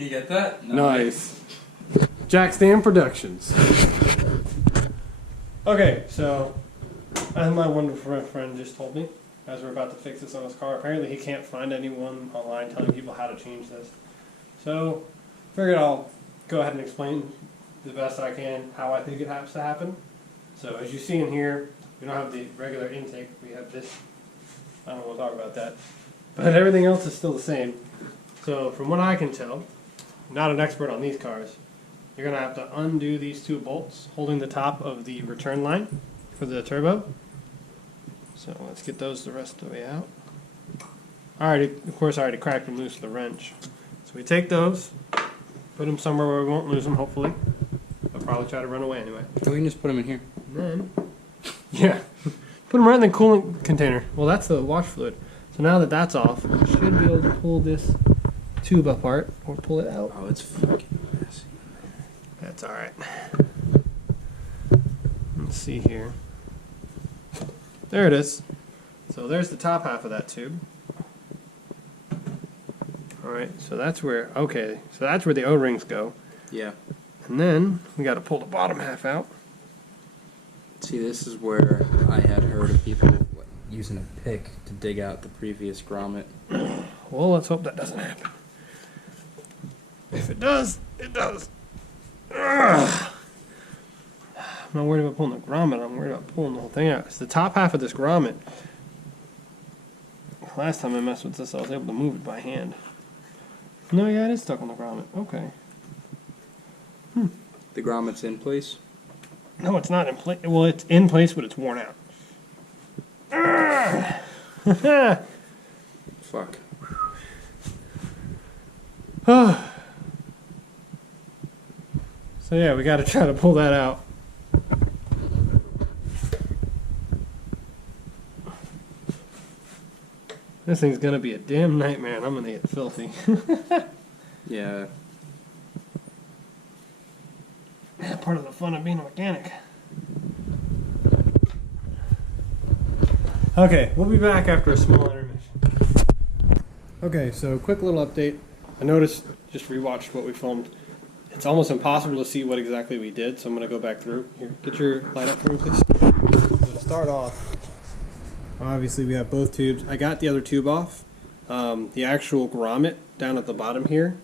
you get that? Nice. Jack Stam Productions. Okay, so as my wonderful friend just told me, as we're about to fix this on his car, apparently he can't find anyone online telling people how to change this. So, figured I'll go ahead and explain the best I can how I think it has to happen. So, as you see in here, we don't have the regular intake, we have this. I don't know, we'll talk about that. But everything else is still the same. So, from what I can tell, I'm not an expert on these cars, you're going to have to undo these two bolts holding the top of the return line for the turbo. So let's get those the rest of the way out. Of course I already cracked them loose with the wrench. So we take those, put them somewhere where we won't lose them hopefully. I'll probably try to run away anyway. Oh, we can just put them in here. And then, yeah, put them right in the coolant container. Well, that's the wash fluid. So now that that's off, we should be able to pull this tube apart or pull it out. Oh, it's fucking messy. That's alright. Let's see here. There it is. So there's the top half of that tube. Alright, so that's where, okay, so that's where the O-rings go. Yeah. And then we got to pull the bottom half out. See, this is where I had heard of people using a pick to dig out the previous grommet. Well, let's hope that doesn't happen. If it does, it does. Ugh. I'm not worried about pulling the grommet, I'm worried about pulling the whole thing out. It's the top half of this grommet. Last time I messed with this, I was able to move it by hand. No, yeah, it is stuck on the grommet. Okay. The grommet's in place? No, it's not in place. Well, it's in place, but it's worn out. Fuck. So yeah, we got to try to pull that out. This thing's gonna be a damn nightmare, and I'm gonna get filthy. Yeah. Part of the fun of being a mechanic. Okay, we'll be back after a small intermission. Okay, so quick little update. I noticed, just rewatched what we filmed. It's almost impossible to see what exactly we did, so I'm going to go back through. Here, get your light up for me, please. So to start off, obviously we have both tubes. I got the other tube off. The actual grommet down at the bottom here,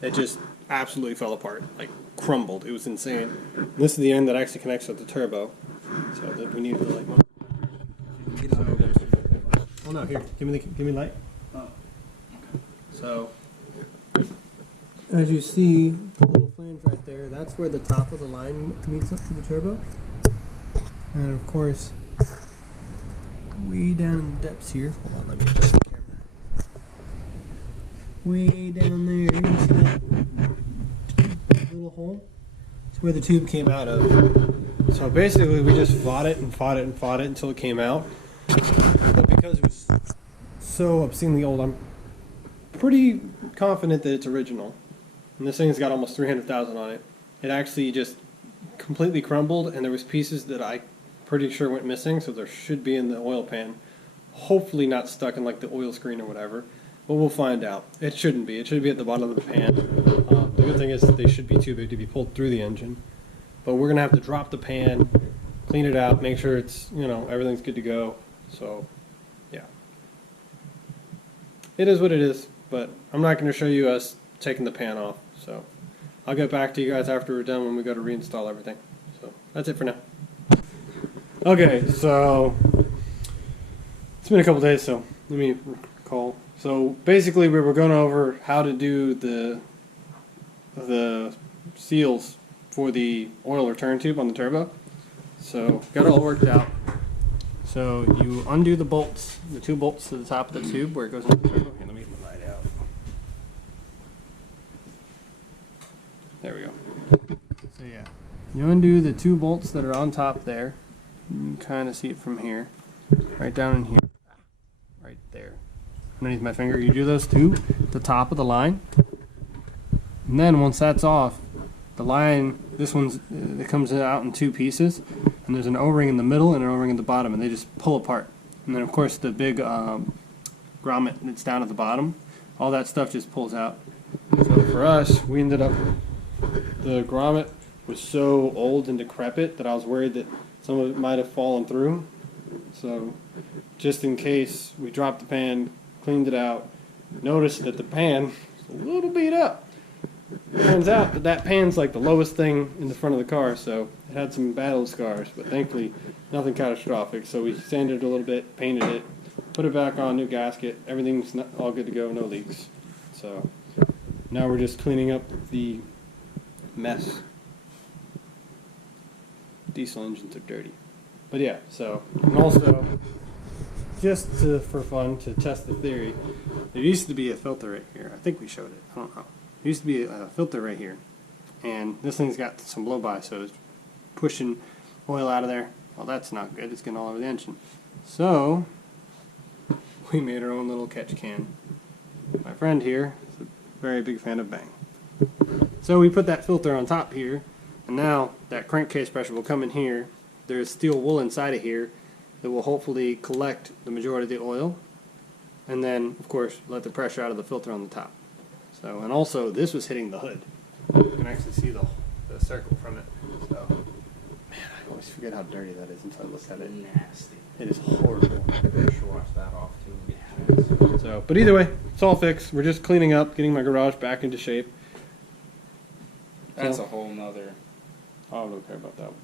it just absolutely fell apart, like crumbled. It was insane. And this is the end that actually connects with the turbo. So that we need the light one. Oh no, here, give me light. Oh, okay. So, as you see, the little flange right there, that's where the top of the line meets up to the turbo. And of course, way down in the depths here, hold on, let me adjust the camera. Way down there, you can see that little hole? It's where the tube came out of. So basically, we just fought it and fought it and fought it until it came out. But because it was so obscenely old, I'm pretty confident that it's original. And this thing's got almost 300,000 on it. It actually just completely crumbled, and there was pieces that I pretty sure went missing, so there should be in the oil pan. Hopefully not stuck in like the oil screen or whatever, but we'll find out. It shouldn't be. It should be at the bottom of the pan. The good thing is that they should be too big to be pulled through the engine. But we're going to have to drop the pan, clean it out, make sure it's, everything's good to go. So, yeah. It is what it is, but I'm not going to show you us taking the pan off. So, I'll get back to you guys after we're done when we go to reinstall everything. So, that's it for now. Okay, so, it's been a couple days, so let me recall. So, basically we were going over how to do the seals for the oil return tube on the turbo. So, got it all worked out. So, you undo the bolts, the two bolts to the top of the tube where it goes into the turbo. Here, let me get the light out. There we go. So, yeah. You undo the two bolts that are on top there. You can kind of see it from here. Right down in here. Right there. Underneath my finger. You do those two at the top of the line. And then once that's off, the line, it comes out in two pieces, and there's an O-ring in the middle and an O-ring in the bottom, and they just pull apart. And then of course the big grommet that's down at the bottom, all that stuff just pulls out. So for us, we ended up, the grommet was so old and decrepit that I was worried that some of it might have fallen through. So just in case, we dropped the pan, cleaned it out, noticed that the pan was a little beat up. Turns out that that pan's like the lowest thing in the front of the car, so it had some battle scars, but thankfully nothing catastrophic. So we sanded it a little bit, painted it, put it back on, new gasket, everything's all good to go, no leaks. So now we're just cleaning up the mess. Diesel engines are dirty. But yeah, so, and also, just for fun, to test the theory, there used to be a filter right here. I think we showed it, I don't know. There used to be a filter right here, and this thing's got some blow-by, so it's pushing oil out of there. Well, that's not good, it's getting all over the engine. So, we made our own little catch can. My friend here is a very big fan of Bang. So we put that filter on top here, and now that crankcase pressure will come in here. There's steel wool inside of here that will hopefully collect the majority of the oil, and then, of course, let the pressure out of the filter on the top. So, and also, this was hitting the hood. You can actually see the circle from it. So, man, I always forget how dirty that is until I look at it. Nasty. It is horrible. I should wash that off too. So, but either way, it's all fixed. We're just cleaning up, getting my garage back into shape. That's So, a whole nother. I don't care about that one.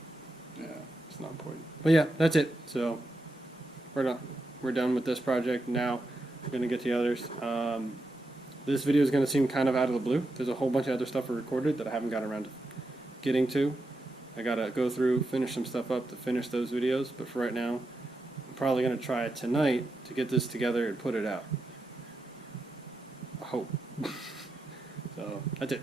Yeah. It's not important. But yeah, that's it. So we're done. We're done with this project. Now we're going to get to the others. This video is going to seem kind of out of the blue. There's a whole bunch of other stuff recorded that I haven't got around to getting to. I got to go through, finish some stuff up to finish those videos. But for right now, I'm probably going to try it tonight to get this together and put it out. I hope. So that's it.